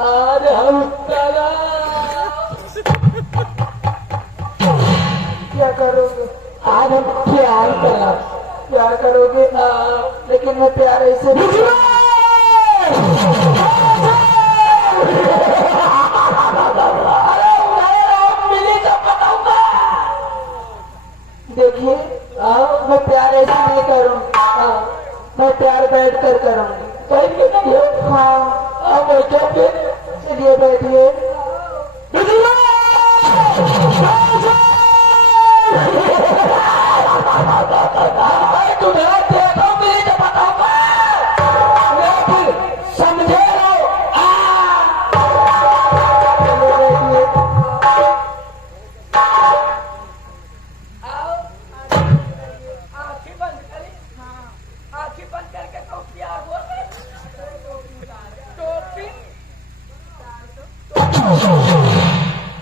आज हम क्या करोगे? आज हम प्यार करोगे। लेकिन मैं प्यार ऐसे नहीं। देखिए मैं प्यार ऐसे नहीं करूँगी। मैं प्यार बैठ कर करूँगी। बैठ के नहीं हो? हाँ आप बैठोगे। चलिए बैठिए। तुम्हारा देखो मुझे तो बताऊंगा। समझे लो। आंखें बंद करके तो प्यार बोल रहे। टोपी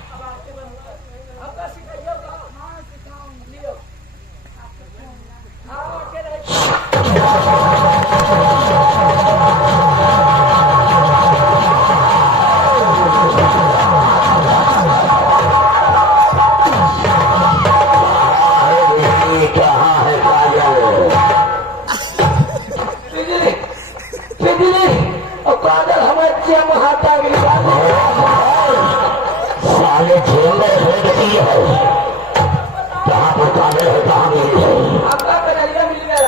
अब आंखें बंद कर। अब का सिखाइए। हाँ सिखाऊंगी। लियो। हाँ आंखें रहे। काजल हमारे महाता साले झेल रही है। कहाँ पर काजल है, कहाँ मिली है? आपका कन्हैया मिल गया।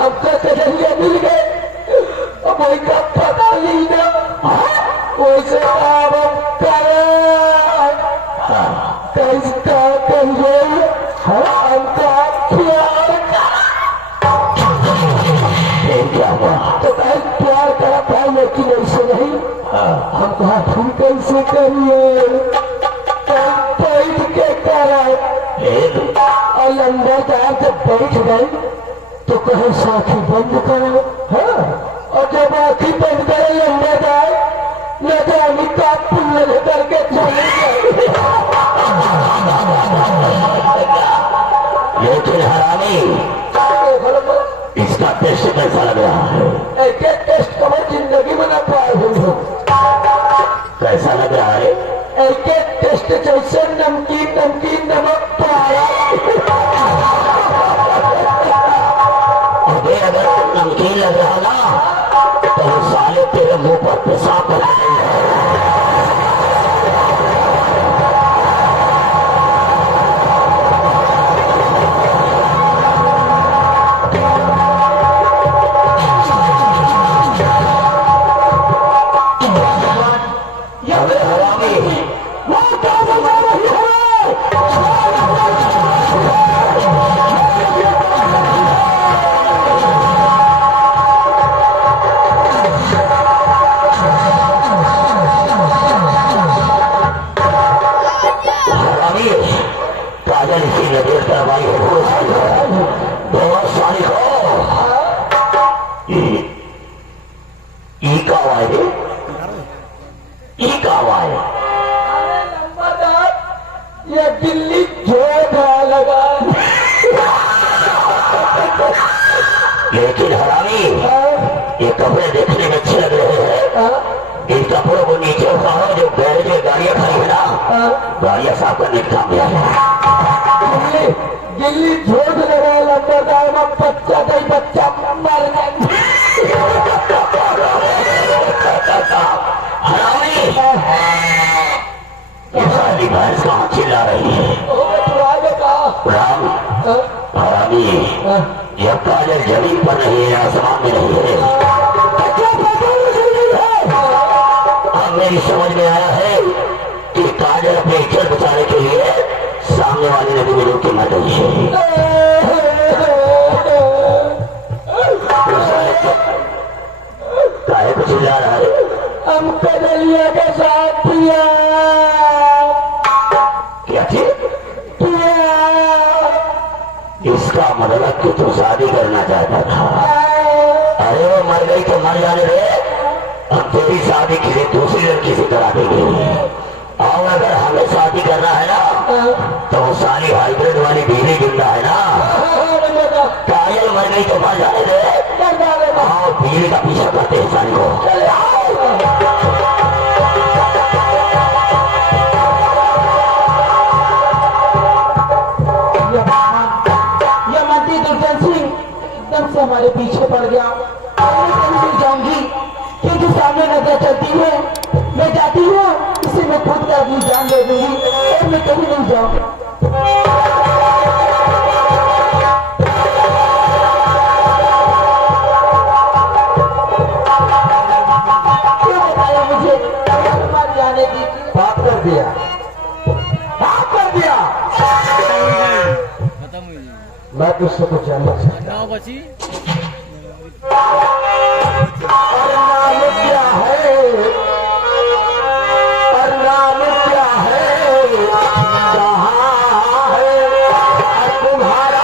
आपका कन्हैया मिल गए। कोई का पता नहीं ना। वैसे आप कैसा कहिए हमका प्यार क्या हुआ? तो प्यार करा था लेकिन ऐसे नहीं। हम कहा तुम कैसे करिए? बैठ के करा और लंबरदार जब बैठ गए तो कहे साथी बंद करो। हाँ और जब आँखी बंद करे लंबरदार न जाने का पुल करके चले गए। लेकिन हरामी इसका टेस्ट कैसा लग रहा है? एक टेस्ट कमर जिंदगी में ना पाए हो। कैसा लग रहा है? एक टेस्ट जैसे नमकीन नमक पाया। अबे अगर नमकीन लग रहा ना तो वो साले तेरे मुंह पर पेशाब कर ये दिल्ली झोंका लगा। लेकिन हरामी ये कपड़े देखने में अच्छे लग रहे हैं। इन कपड़ों को नीचे उतारो। जो गैरेज में गाड़ियां खड़ी है ना, गाड़ियां साफ करने का काम है। दिल्ली झोंक लगा लंबरदार में बच्चा नहीं बच्चा मर गया। हरामी भैंस कहाँ चिल्ला रही है? राम हरामी यह काजल जमीन पर नहीं है, आसमान में नहीं है। अब मेरी समझ में आया है कि काजल अपने इज्जत बचाने के लिए सामने वाले ने भी मिलू की मर रही है। काहे को चिल्ला रहा है? हम कन्हैया के साथ पिया। क्या चीज? इसका मतलब कि तू शादी करना चाहता था। अरे वो मर गई तो मर जाने दे। अब तेरी शादी किसी दूसरी लड़की से करा देगी। और अगर हमें शादी करना है ना तो वो सारी हाइब्रिड वाली बीवी जिंदा है ना। काजल मर नहीं तो मर जाने दे। कर डालेगा। आओ भीड़ का पीछा करते हैं इंसान को। चले आओ। यह मंत्री दुर्जन सिंह एकदम से हमारे पीछे पड़ गया। मैं कहीं नहीं जाऊंगी क्योंकि सामने नजर चलती है, मैं जाती हूँ इसे मैं खुद का अपनी जान दे दूंगी और मैं कहीं नहीं जाऊंगी। क्यों बताया मुझे मत जाने दीजिए। पाप कर दिया, पाप कर दिया। मैं तुझसे कुछ जानना चाहता हूँ। और नाम क्या है, और नाम क्या है, कहाँ है तुम्हारा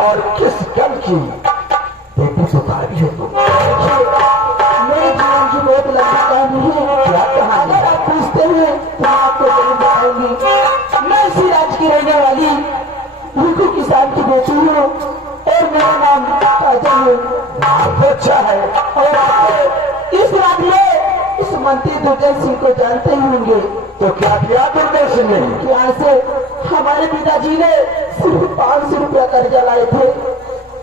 और किस कल की बेटी सुधारी हो तुम? मेरे जीवन की बहुत लंबी कहानी है। क्या कहानी? अगर आप पूछते हैं तो मैं आपको जरूर बताऊंगी। मैं इसी राज्य की रहने वाली भूखू किसान की बेटी हूँ और मेरा नाम काजल है। नाम तो अच्छा है। और आप इस राज्य में इस मंत्री दुर्जन सिंह को जानते ही होंगे। तो क्या किया दुर्जन सिंह ने? यहाँ से हमारे पिताजी ने सिर्फ 500 रुपया कर्जा लाए थे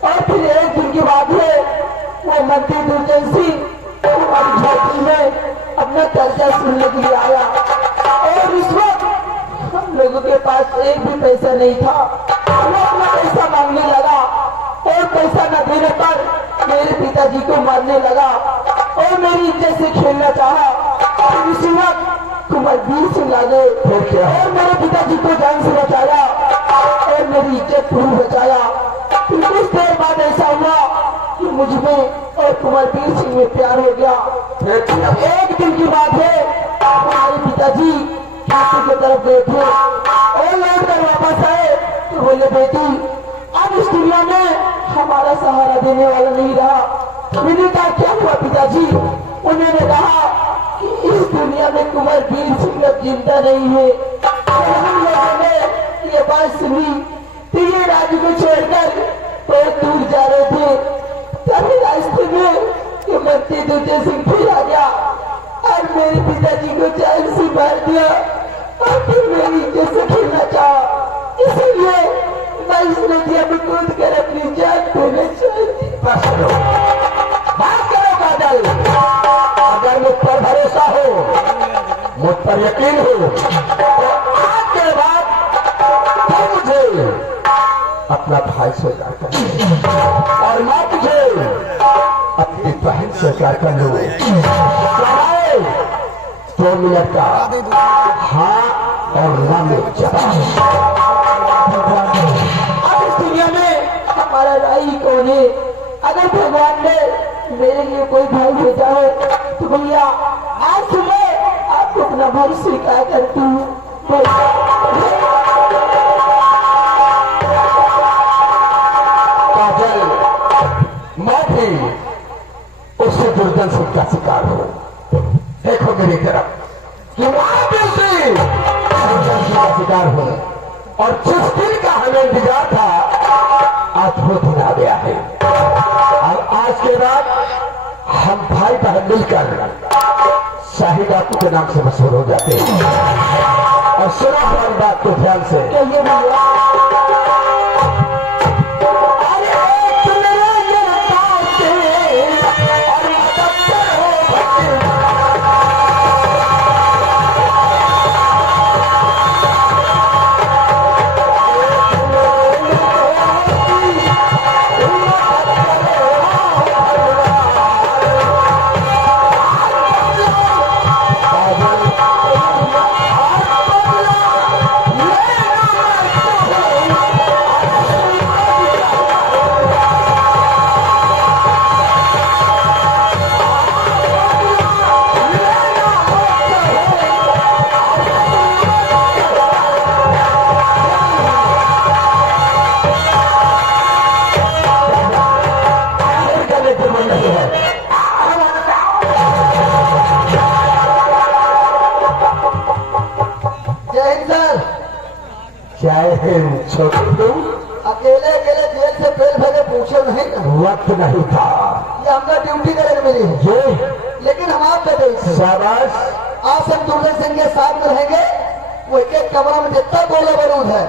और फिर एक दिन के बाद में वो मंत्री दुर्जन सिंह हमारी झोपड़ी में अपना कर्जा सुनने के लिए आया और उस वक्त हम लोगों के पास एक भी पैसा नहीं था। वो अपना पैसा मांगने लगा और पैसा न देने पर मेरे पिताजी को मारने लगा और मेरी इज्जत से खेलना चाहा। और उसी वक्त कुमार वीर सिंह आ गए और मेरे पिताजी को जान से बचाया और मेरी इज्जत पूरी बचाया। फिर कुछ देर बाद ऐसा हुआ कि मुझ में और कुमार वीर सिंह में प्यार हो गया। अब एक दिन की बात है, हमारे पिताजी खेती की तरफ गए थे और लौट कर वापस आए तो बोले बेटी अब इस दुनिया में हमारा सहारा देने वाला नहीं रहा। मैंने कहा क्या हुआ पिताजी? उन्होंने कहा कि इस दुनिया में कुमार वीर सिंह अब जिंदा नहीं है। हम लोगों ने ये बात सुनी तो ये राज्य को छोड़कर बहुत दूर जा रहे थे। तभी रास्ते में ये मंत्री दुर्जन सिंह फिर आ गया और मेरे पिताजी को जान से मार दिया और फिर मेरी इज्जत से खेलना चाहा। इसीलिए मैं इस नदिया में कूद कर अपनी जान देना चाहती। बस करो, बात करो काजल। अगर मुझ पर भरोसा हो, मुझ पर यकीन हो तो आज के बाद तुम मुझे अपना भाई से प्यार कर और मैं तुझे अपनी बहन से प्यार कर लूँ। 2 मिनट का हाँ और ना में जवाब। अब इस दुनिया में हमारा राही कौन है? अगर भगवान ने मेरे लिए कोई भाई भेजा है तो भैया आज सुबह आपको अपना भाई स्वीकार करती हूँ। काजल, मैं भी उससे दुर्जन सिंह का शिकार हूँ। देखो मेरी तरफ कि मैं भी उसी दुर्जन सिंह का शिकार हूँ और जिस दिन का हमें इंतजार था, आज वो दिन आ गया है। और आज के बाद हम भाई बहन मिलकर शाही बापू के नाम से मशहूर हो जाते हैं। और सुना हमारी बात को ध्यान से, कहिए भैया। जय हिंद। छोटे तुम अकेले अकेले जेल से बेल भरे पूछे नहीं ना। वक्त नहीं था, ये हमने ड्यूटी करने मिली है, ये लेकिन हम आप बेटे शाबाश। आज हम दुर्जन सिंह के साथ में रहेंगे। वो एक एक कमरा में जितना गोला बारूद है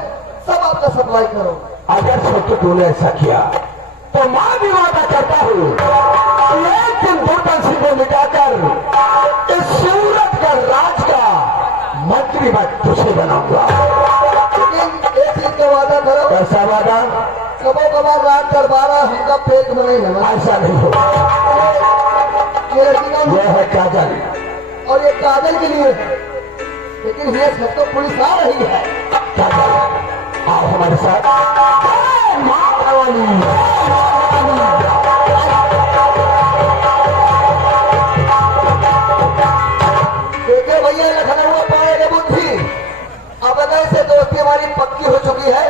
सब आपका सप्लाई करो। अगर छोटे तूने ऐसा किया तो मैं भी वादा करता हूँ, एक दिन दुर्जन सिंह को मिटाकर इस सूरत का राज का मंत्री मैं तुझे बनाऊंगा। लेकिन एक चीज का वादा करो। कैसा वादा? कबो कबार रात कर 12 हमका पेट में नहीं है। ऐसा नहीं होगा। ये लड़की का यह है काजल, और ये काजल के लिए, लेकिन ये सब तो पुलिस आ रही है। काजल आओ हमारे साथ। माँ भवानी, देखे भैया लखनऊ पाएगा बुद्धि। अब अगर से दोस्ती हमारी पक्की हो चुकी है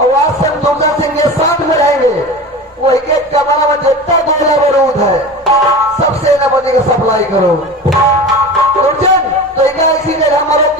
और आज से हम दुर्जन सिंह के साथ में रहेंगे। वो एक एक कमरा में जितना गोला बारूद है सब सेनापति का सप्लाई करो। दुर्जन तो एक इसी जगह हमारे